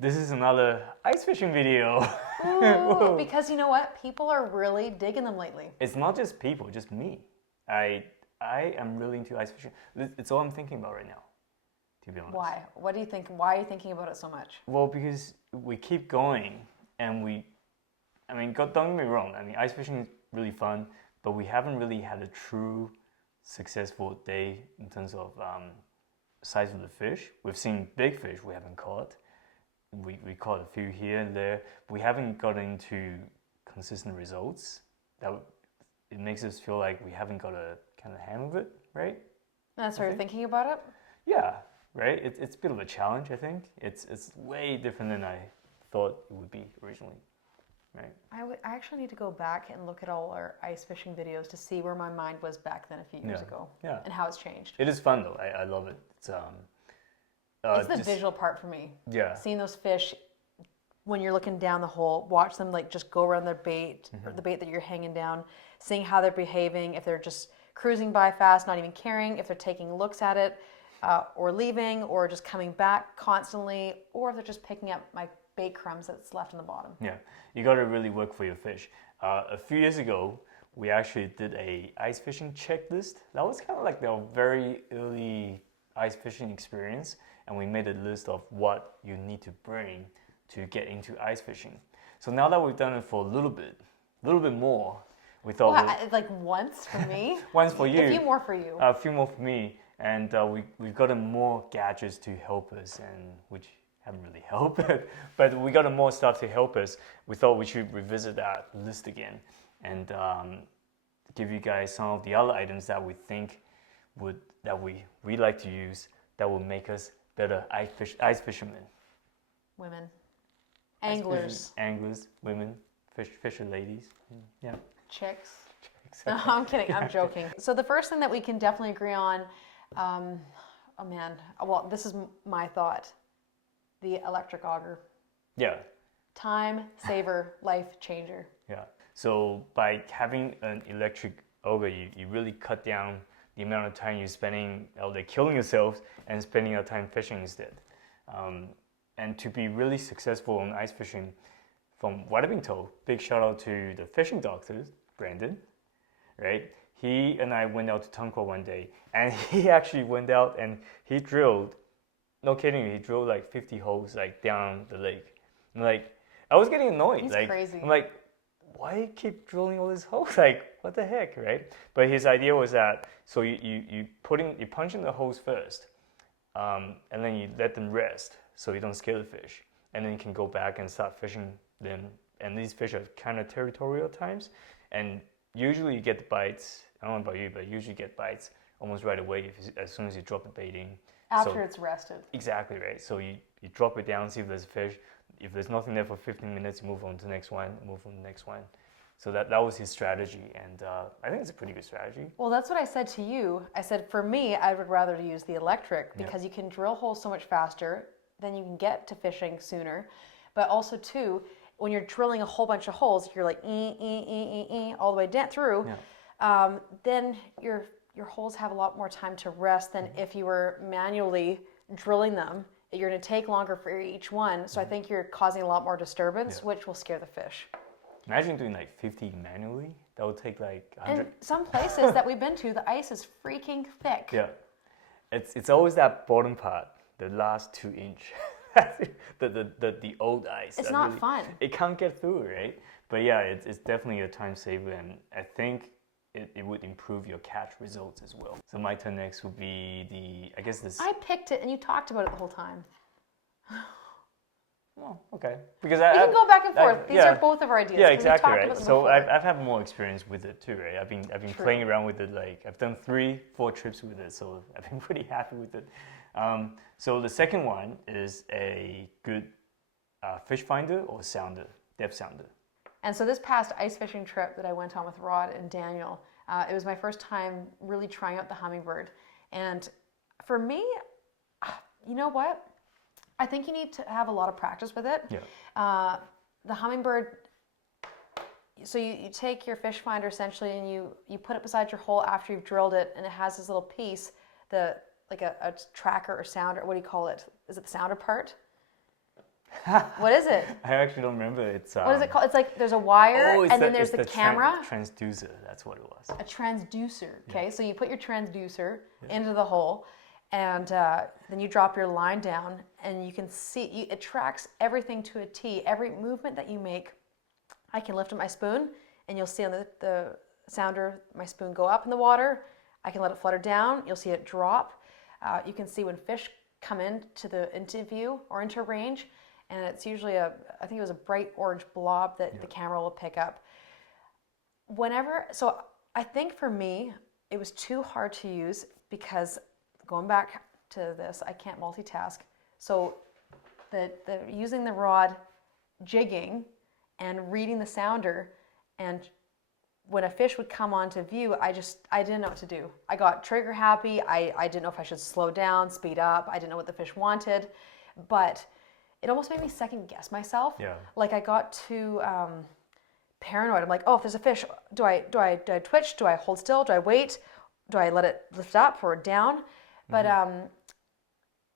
This is another ice fishing video. Ooh, because you know what? People are really digging them lately. It's not just people, just me. I am really into ice fishing. It's all I'm thinking about right now, to be honest. Why? What do you think? Why are you thinking about it so much? Well, because we keep going and don't get me wrong, ice fishing is really fun, but we haven't really had a true successful day in terms of size of the fish. We've seen big fish we haven't caught. We caught a few here and there. But we haven't gotten into consistent results. It makes us feel like we haven't got a kind of hang of it, right? That's why you're thinking about it? Yeah, right? It's a bit of a challenge, I think. It's way different than I thought it would be originally, right? I actually need to go back and look at all our ice fishing videos to see where my mind was back then a few years ago. Yeah. And how it's changed. It is fun though. I love it. It's the visual part for me. Yeah. Seeing those fish when you're looking down the hole, watch them like just go around their bait, or the bait that you're hanging down, seeing how they're behaving, if they're just cruising by fast, not even caring, if they're taking looks at it, or leaving, or just coming back constantly, or if they're just picking up my bait crumbs that's left in the bottom. Yeah, you got to really work for your fish. A few years ago, we actually did a ice fishing checklist. That was kind of like the very early ice fishing experience, and we made a list of what you need to bring to get into ice fishing. So now that we've done it for a little bit more, we thought like once for me, once for you, a few more for you, a few more for me, and we've gotten more gadgets to help us, and which haven't really helped, but we got more stuff to help us. We thought we should revisit that list again and give you guys some of the other items that we think we like to use that will make us better ice fishermen. Women, anglers, women, fisher ladies, yeah. Chicks. No, I'm kidding. I'm joking. So the first thing that we can definitely agree on, this is my thought, the electric auger. Yeah. Time saver, life changer. Yeah. So by having an electric auger, you really cut down the amount of time you're spending out there killing yourself and spending your time fishing instead. And to be really successful on ice fishing, from what I've been told, big shout out to the fishing doctor, Brandon, right? He and I went out to Tunkwa one day, and he actually went out and he drilled, no kidding, he drilled like 50 holes like down the lake. And like, I was getting annoyed. He's like, crazy. I'm like, why keep drilling all these holes? Like, what the heck, right? But his idea was that, so you punch in the holes first, and then you let them rest so you don't scare the fish. And then you can go back and start fishing them. And these fish are kind of territorial at times. And usually you get the bites, I don't know about you, but you usually get bites almost right away as soon as you drop the bait in. After it's rested. Exactly, right. So you drop it down, see if there's a fish. If there's nothing there for 15 minutes, you move on to the next one, move on to the next one. So that was his strategy, and I think it's a pretty good strategy. Well, that's what I said to you. I said, for me, I would rather use the electric because you can drill holes so much faster, then you can get to fishing sooner. But also, too, when you're drilling a whole bunch of holes, you're like, all the way down through, then your holes have a lot more time to rest than if you were manually drilling them. You're going to take longer for each one, so I think you're causing a lot more disturbance, which will scare the fish. Imagine doing like 50 manually. That would take like 100. And some places that we've been to, the ice is freaking thick. Yeah, it's always that bottom part, the last 2 inch, the old ice. It's not fun. It can't get through, right? But yeah, it's definitely a time saver, and I think it would improve your catch results as well. So my turn next would be I picked it and you talked about it the whole time. Oh, okay. Because we can go back and forth. These are both of our ideas. Yeah, exactly, right. So I've had more experience with it too, right? I've been playing around with it. Like I've done 3-4 trips with it, so I've been pretty happy with it. So the second one is a good fish finder or sounder, depth sounder. And so this past ice fishing trip that I went on with Rod and Daniel, it was my first time really trying out the Humminbird. And for me, you know what? I think you need to have a lot of practice with it. Yeah. The Humminbird, so you take your fish finder essentially and you put it beside your hole after you've drilled it, and it has this little piece, like a tracker or sounder. What do you call it? Is it the sounder part? What is it? I actually don't remember. It's What is it called? It's like there's a wire, and then there's the camera. Transducer. That's what it was. A transducer. Okay, so you put your transducer into the hole, and then you drop your line down, and you can see it tracks everything to a T. Every movement that you make, I can lift up my spoon, and you'll see on the sounder my spoon go up in the water. I can let it flutter down. You'll see it drop. You can see when fish come into view or into range, and it's usually I think it was a bright orange blob that the camera will pick up. So I think for me, it was too hard to use because going back to this, I can't multitask. So the using the rod, jigging, and reading the sounder, and when a fish would come onto view, I didn't know what to do. I got trigger happy. I didn't know if I should slow down, speed up. I didn't know what the fish wanted, but it almost made me second guess myself. Yeah. Like I got too paranoid. I'm like, oh, if there's a fish, do I twitch? Do I hold still? Do I wait? Do I let it lift up or down? But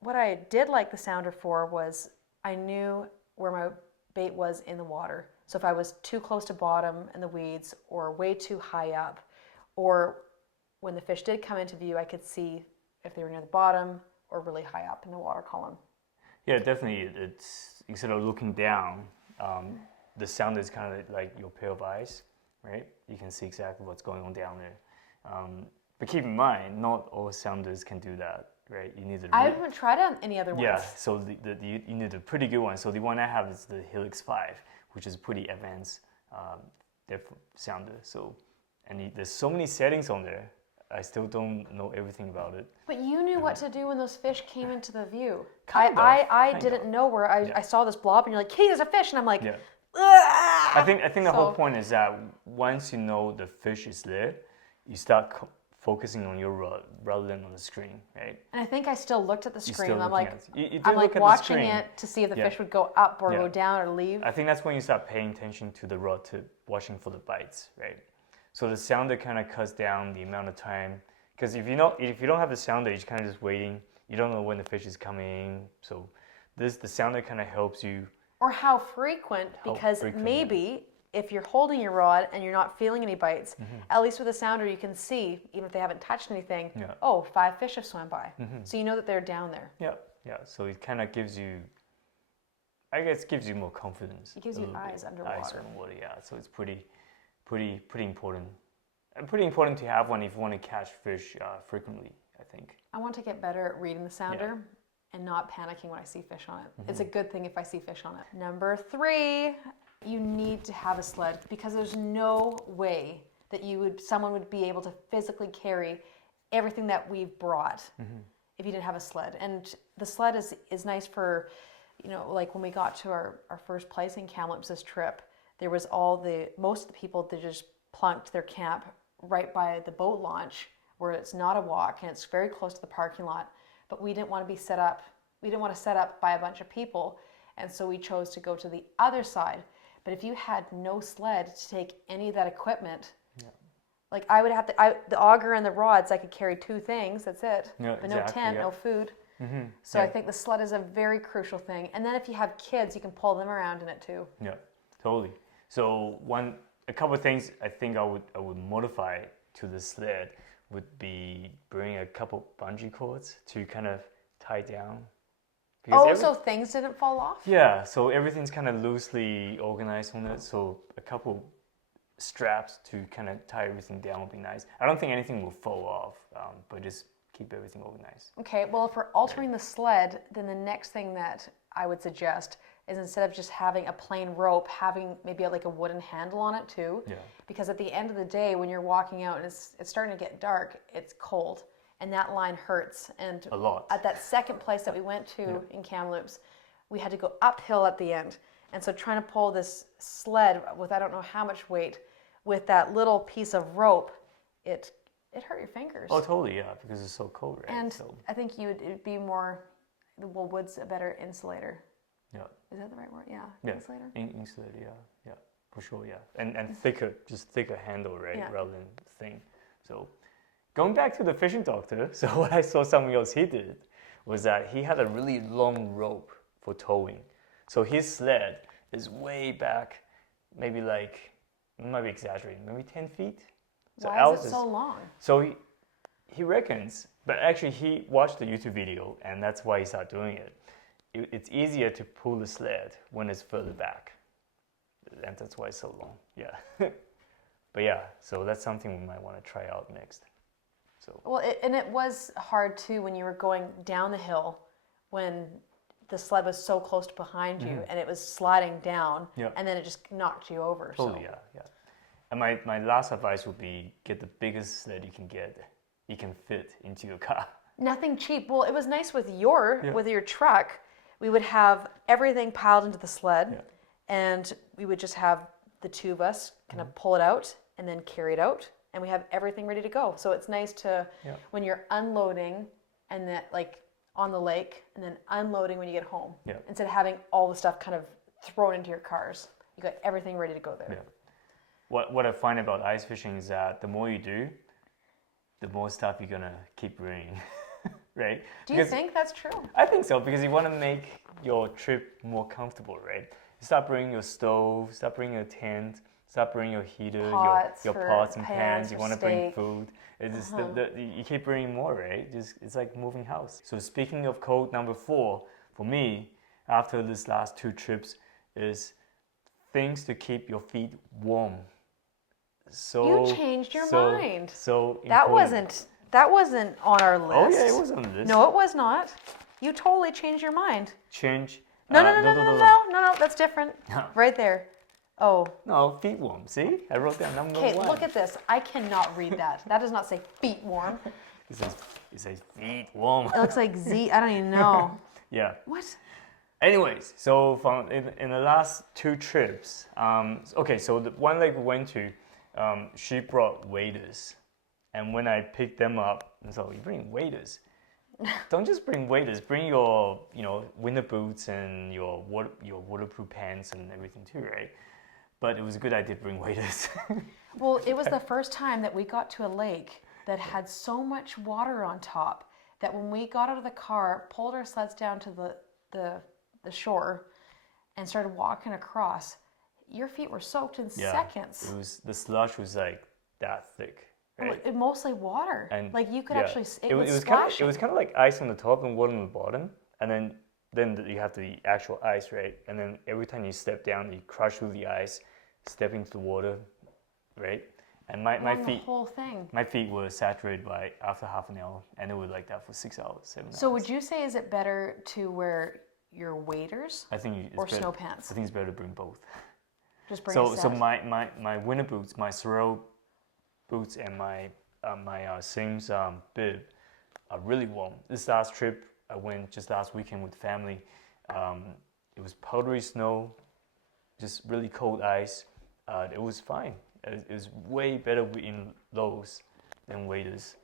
what I did like the sounder for was I knew where my bait was in the water. So if I was too close to bottom in the weeds or way too high up, or when the fish did come into view, I could see if they were near the bottom or really high up in the water column. Yeah, definitely. It's instead of looking down, the sound is kind of like your pair of eyes, right? You can see exactly what's going on down there. But keep in mind, not all sounders can do that, right? You need to. I haven't tried on any other ones. Yeah, so you need a pretty good one. So the one I have is the Helix 5, which is pretty advanced sounder. So, there's so many settings on there. I still don't know everything about it. But you knew what to do when those fish came into the view. Kind I of. didn't know where I saw this blob, and you're like, "Hey, there's a fish," and I'm like, Yeah. "Ugh!" I think the whole point is that once you know the fish is there, you start focusing on your rod rather than on the screen, right? And I think I still looked at the screen. Still I'm looking like, at it. You I'm did like look at the watching screen. it to see if the fish would go up or Yeah. go down or leave. I think that's when you start paying attention to the rod, to watching for the bites, right? So the sounder kind of cuts down the amount of time, because if you don't have the sounder, you're kind of just waiting. You don't know when the fish is coming. So the sounder kind of helps you. Or how frequent, because maybe if you're holding your rod and you're not feeling any bites, at least with a sounder you can see, even if they haven't touched anything, 5 fish have swam by. So you know that they're down there. Yeah. So it kind of gives you, I guess, more confidence. It gives you eyes underwater. Eyes on water, yeah. So it's pretty important. And pretty important to have one if you want to catch fish frequently, I think. I want to get better at reading the sounder and not panicking when I see fish on it. It's a good thing if I see fish on it. Number 3, you need to have a sled, because there's no way that someone would be able to physically carry everything that we've brought if you didn't have a sled. And the sled is nice for, like when we got to our first place in Kamloops this trip, there was most of the people that just plunked their camp right by the boat launch, where it's not a walk and it's very close to the parking lot. But we didn't want to be set up. We didn't want to set up by a bunch of people, and so we chose to go to the other side. But if you had no sled to take any of that equipment, like I would have the auger and the rods, I could carry 2 things. That's it. Yeah, but no tent, no food. So I think the sled is a very crucial thing. And then if you have kids, you can pull them around in it too. Yeah, totally. So a couple of things I think I would modify to the sled would be bring a couple bungee cords to kind of tie down. So things didn't fall off? Yeah, so everything's kind of loosely organized on it. So a couple straps to kind of tie everything down would be nice. I don't think anything will fall off, but just keep everything organized. Okay, well, if we're altering the sled, then the next thing that I would suggest is, instead of just having a plain rope, having maybe like a wooden handle on it too. Yeah. Because at the end of the day, when you're walking out and it's starting to get dark, it's cold, and that line hurts. And a lot. At that second place that we went to in Kamloops, we had to go uphill at the end. And so trying to pull this sled with I don't know how much weight with that little piece of rope, it hurt your fingers. Oh, totally, yeah, because it's so cold, right? And I think it'd be more, wood's a better insulator. Yeah. Is that the right word? Yeah. Insulator? Insulator, yeah, for sure, yeah. And thicker handle, right? Yeah. Rather than thin. So going back to the fishing doctor, so what I saw someone else he did was that he had a really long rope for towing. So his sled is way back, maybe like, I might be exaggerating, maybe 10 feet. So Why is it so long? So he reckons, but actually he watched the YouTube video and that's why he started doing it. It's easier to pull the sled when it's further back. And that's why it's so long, yeah. But yeah, so that's something we might want to try out next. So. Well, it was hard too when you were going down the hill when the sled was so close to behind you and it was sliding down and then it just knocked you over. Totally, so. Yeah. And my last advice would be get the biggest sled you can fit into your car. Nothing cheap. Well, it was nice with your truck. We would have everything piled into the sled and we would just have the two of us kind of pull it out and then carry it out and we have everything ready to go. So it's nice to, when you're unloading and that like on the lake and then unloading when you get home, instead of having all the stuff kind of thrown into your cars, you got everything ready to go there. Yeah. What I find about ice fishing is that the more you do, the more stuff you're gonna keep bringing, right? Do you think that's true? I think so, because you want to make your trip more comfortable, right? You start bringing your stove, start bringing your tent, start bringing your heater, your pots and pans. You want to bring food. It's just you keep bringing more, right? It's like moving house. So speaking of code number 4, for me, after this last 2 trips, is things to keep your feet warm. So you changed your mind. So important. That wasn't on our list. Oh yeah, it was on the list. No, it was not. You totally changed your mind. Change. No, that's different. Right there. Oh. No, feet warm. See? I wrote down number 1. Okay, look at this. I cannot read that. That does not say feet warm. It says feet warm. It looks like Z. I don't even know. Yeah. What? Anyways, so in the last 2 trips, okay, so the one lake we went to, she brought waders. And when I picked them up, so you bring waders. Don't just bring waders. Bring your, winter boots and your waterproof pants and everything too, right? But it was a good idea to bring waders. Well, it was the first time that we got to a lake that had so much water on top that when we got out of the car, pulled our sleds down to the shore, and started walking across, your feet were soaked in seconds. The slush was like that thick. Right? Mostly water. And like you could actually, it was kind of like ice on the top and water on the bottom, and then you have the actual ice, right? And then every time you step down, you crush through the ice, step into the water, right? And my feet, the whole thing. My feet were saturated by after half an hour, and it was like that for 6 hours, 7 hours. So would you say is it better to wear your waders? Or snow pants? I think it's better to bring both. Just bring a set. So my winter boots, my Sorel boots and my Sims bib are really warm. This last trip I went just last weekend with family. It was powdery snow, just really cold ice. It was fine. It was way better in lows than waders.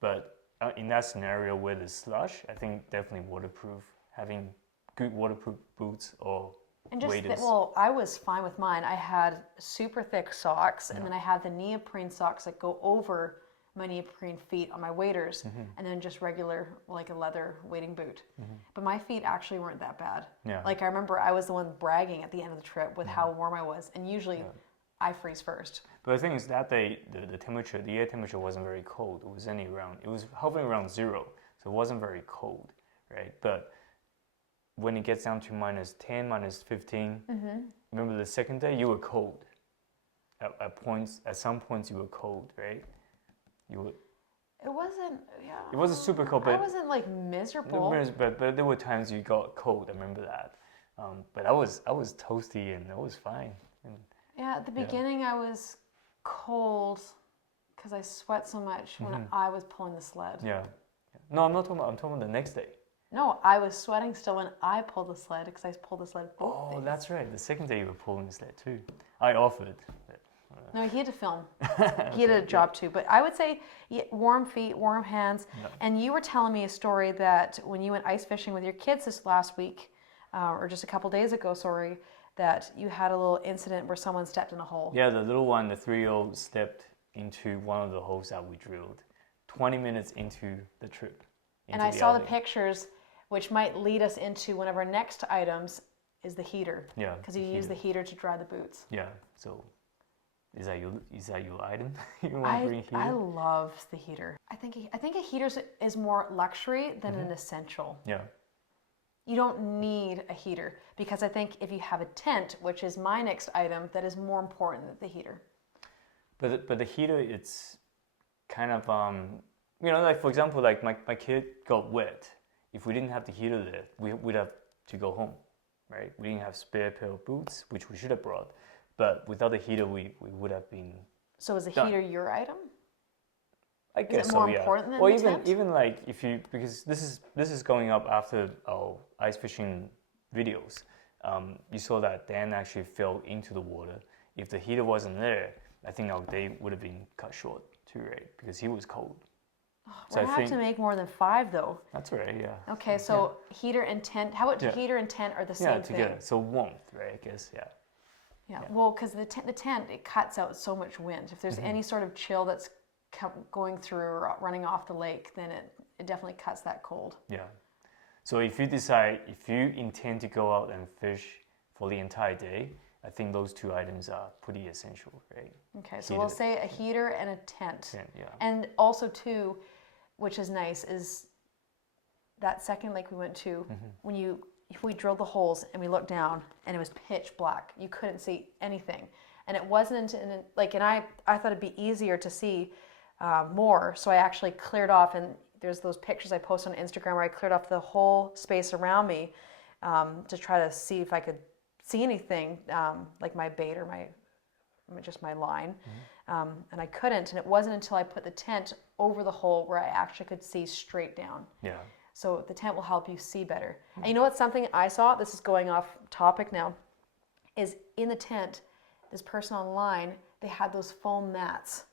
But in that scenario where there's slush, I think definitely waterproof. Having good waterproof boots or waders. I was fine with mine. I had super thick socks, and then I had the neoprene socks that go over my neoprene feet on my waders, and then just regular, like a leather wading boot. But my feet actually weren't that bad. Yeah. Like I remember I was the one bragging at the end of the trip with how warm I was, and usually I freeze first. But the thing is that day, the air temperature wasn't very cold. It was hovering around 0, so it wasn't very cold, right? But when it gets down to -10, -15, remember the second day you were cold. At some points you were cold, right? It wasn't. Yeah. It wasn't super cold, but I wasn't like miserable. But there were times you got cold. I remember that. But I was toasty and it was fine. At the beginning I was cold because I sweat so much when I was pulling the sled. Yeah. No, I'm talking about the next day. No, I was sweating still when I pulled the sled because I pulled the sled both days. That's right. The second day you were pulling the sled too. I offered. But, no, he had to film. He had a job too. But I would say warm feet, warm hands. Yeah. And you were telling me a story that when you went ice fishing with your kids this last week, or just a couple days ago, that you had a little incident where someone stepped in a hole. Yeah, the little one, the 3-year-old, stepped into one of the holes that we drilled 20 minutes into the trip. And I saw the pictures, which might lead us into one of our next items. is the heater. Yeah. Because you use the heater to dry the boots. Yeah. So is that your item? You want to bring heater? I love the heater. I think a heater is more luxury than an essential. Yeah. You don't need a heater because I think if you have a tent, which is my next item, that is more important than the heater. But the heater, it's kind of like for example, like my kid got wet. If we didn't have the heater there, we'd have to go home, right? We didn't have spare pair of boots, which we should have brought. But without the heater, we would have been. So is the heater your item? I guess is it more so, yeah. important than or the even tent? even like because this is going up after our ice fishing videos. You saw that Dan actually fell into the water. If the heater wasn't there, I think our day would have been cut short too, right? Because he was cold. So I have to make more than 5 though. That's right, yeah. Okay, so heater and tent. How about heater and tent are the same together. thing? So warmth, right? I guess, yeah. Yeah. Well, because the tent it cuts out so much wind. If there's any sort of chill that's going through or running off the lake, then it definitely cuts that cold. Yeah. So if you intend to go out and fish for the entire day, I think those 2 items are pretty essential, right? Okay, so we'll say a heater and a tent. Yeah. And also too, which is nice, is that second lake we went to, if we drilled the holes and we looked down and it was pitch black, you couldn't see anything. And it wasn't, and I thought it'd be easier to see more, so I actually cleared off, and there's those pictures I post on Instagram where I cleared off the whole space around me to try to see if I could see anything, like my bait or just my line, and I couldn't, and it wasn't until I put the tent over the hole where I actually could see straight down. Yeah. So the tent will help you see better. And you know what's something I saw, this is going off topic now, is in the tent, this person online, they had those foam mats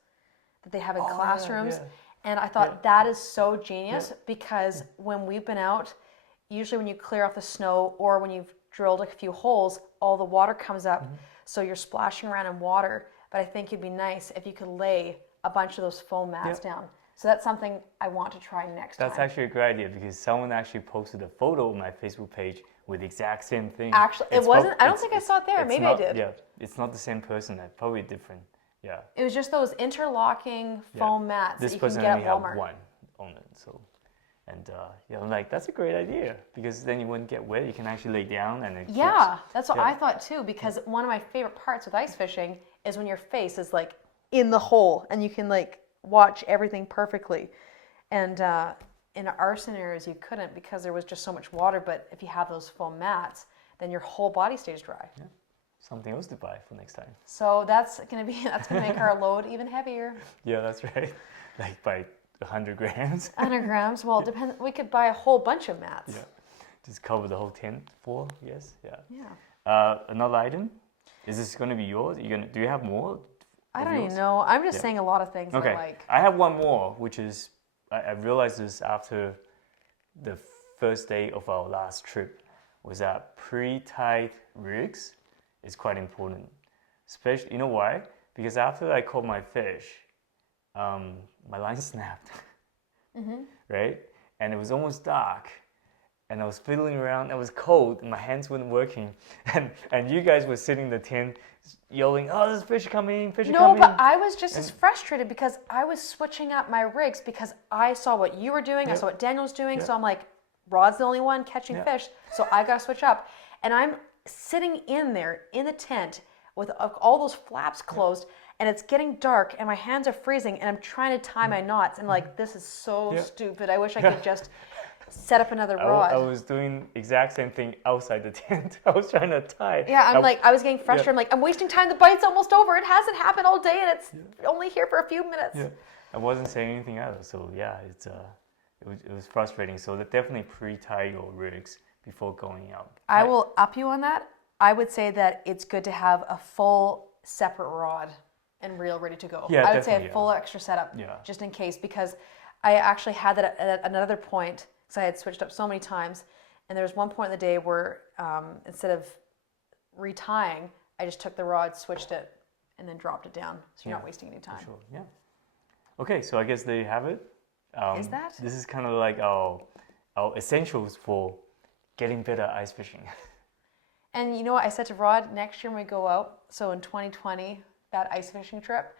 that they have in classrooms. Yeah. And I thought that is so genius because when we've been out, usually when you clear off the snow or when you've drilled a few holes, all the water comes up. So you're splashing around in water. But I think it'd be nice if you could lay a bunch of those foam mats down. So that's something I want to try next time. That's actually a great idea because someone actually posted a photo on my Facebook page with the exact same thing. Actually, it wasn't. I don't think I saw it there. Maybe I did. Yeah, it's not the same person. Probably different. Yeah. It was just those interlocking foam mats this that you can person get only at Walmart. had one on it, so. And I'm like, that's a great idea because then you wouldn't get wet. You can actually lay down and it That's what I thought too. Because one of my favorite parts with ice fishing is when your face is like in the hole and you can like watch everything perfectly. And in our scenarios, you couldn't because there was just so much water. But if you have those foam mats, then your whole body stays dry. Yeah. Something else to buy for next time. So that's gonna make our load even heavier. Yeah, that's right. Like by 100 grams. 100 grams. Well, it depends. We could buy a whole bunch of mats. Yeah. Just cover the whole tent for, yes. Yeah. Yeah. Another item. Is this going to be yours? Do you have more? I don't even know. I'm just saying a lot of things okay. I like. I have one more, which is I realized this after the first day of our last trip, was that pre-tied rigs is quite important. Especially, you know why? Because after I caught my fish, my line snapped, right? And it was almost dark, and I was fiddling around. It was cold, and my hands weren't working. And you guys were sitting in the tent, yelling, "Oh, there's fish coming! Fish are coming!" No, but I was just as frustrated because I was switching up my rigs because I saw what you were doing, I saw what Daniel was doing. So I'm like, Rod's the only one catching fish, so I got to switch up. And I'm sitting in there in the tent with all those flaps closed. And it's getting dark, and my hands are freezing, and I'm trying to tie my knots. And like, this is so stupid. I wish I could just set up another rod. I was doing exact same thing outside the tent. I was trying to tie. Yeah, I was getting frustrated. I'm like, I'm wasting time. The bite's almost over. It hasn't happened all day, and it's only here for a few minutes. Yeah, I wasn't saying anything either. So yeah, it was frustrating. So definitely pre-tie your rigs before going out. I will up you on that. I would say that it's good to have a full separate rod and reel ready to go. Yeah, I would say a full extra setup just in case, because I actually had that at another point because I had switched up so many times, and there was one point in the day where instead of retying, I just took the rod, switched it, and then dropped it down, so you're not wasting any time. Sure. Yeah. Okay, so I guess there you have it. Is that? This is kind of like our essentials for getting better ice fishing. And you know what I said to Rod, next year when we go out, so in 2020, that ice fishing trip,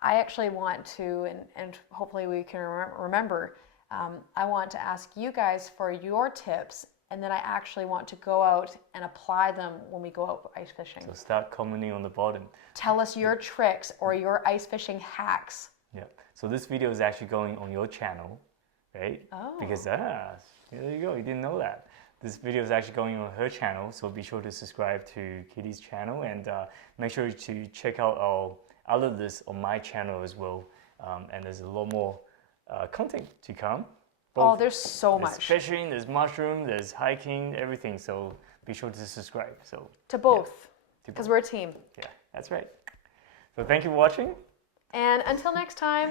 I actually want to, and hopefully we can remember, I want to ask you guys for your tips, and then I actually want to go out and apply them when we go out ice fishing. So start commenting on the bottom. Tell us your tricks or your ice fishing hacks. Yeah. So this video is actually going on your channel, right? Oh. Because there you go. You didn't know that. This video is actually going on her channel, so be sure to subscribe to Kitty's channel and make sure to check out our other lists on my channel as well. And there's a lot more content to come. Oh, there's so there's much. Fishing, there's mushroom, there's hiking, everything. So be sure to subscribe. So to both, because we're a team. Yeah, that's right. So thank you for watching. And until next time,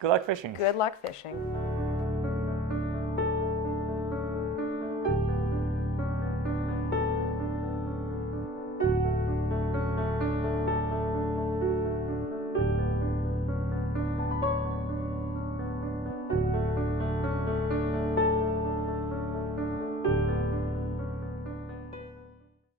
Good luck fishing. good luck fishing.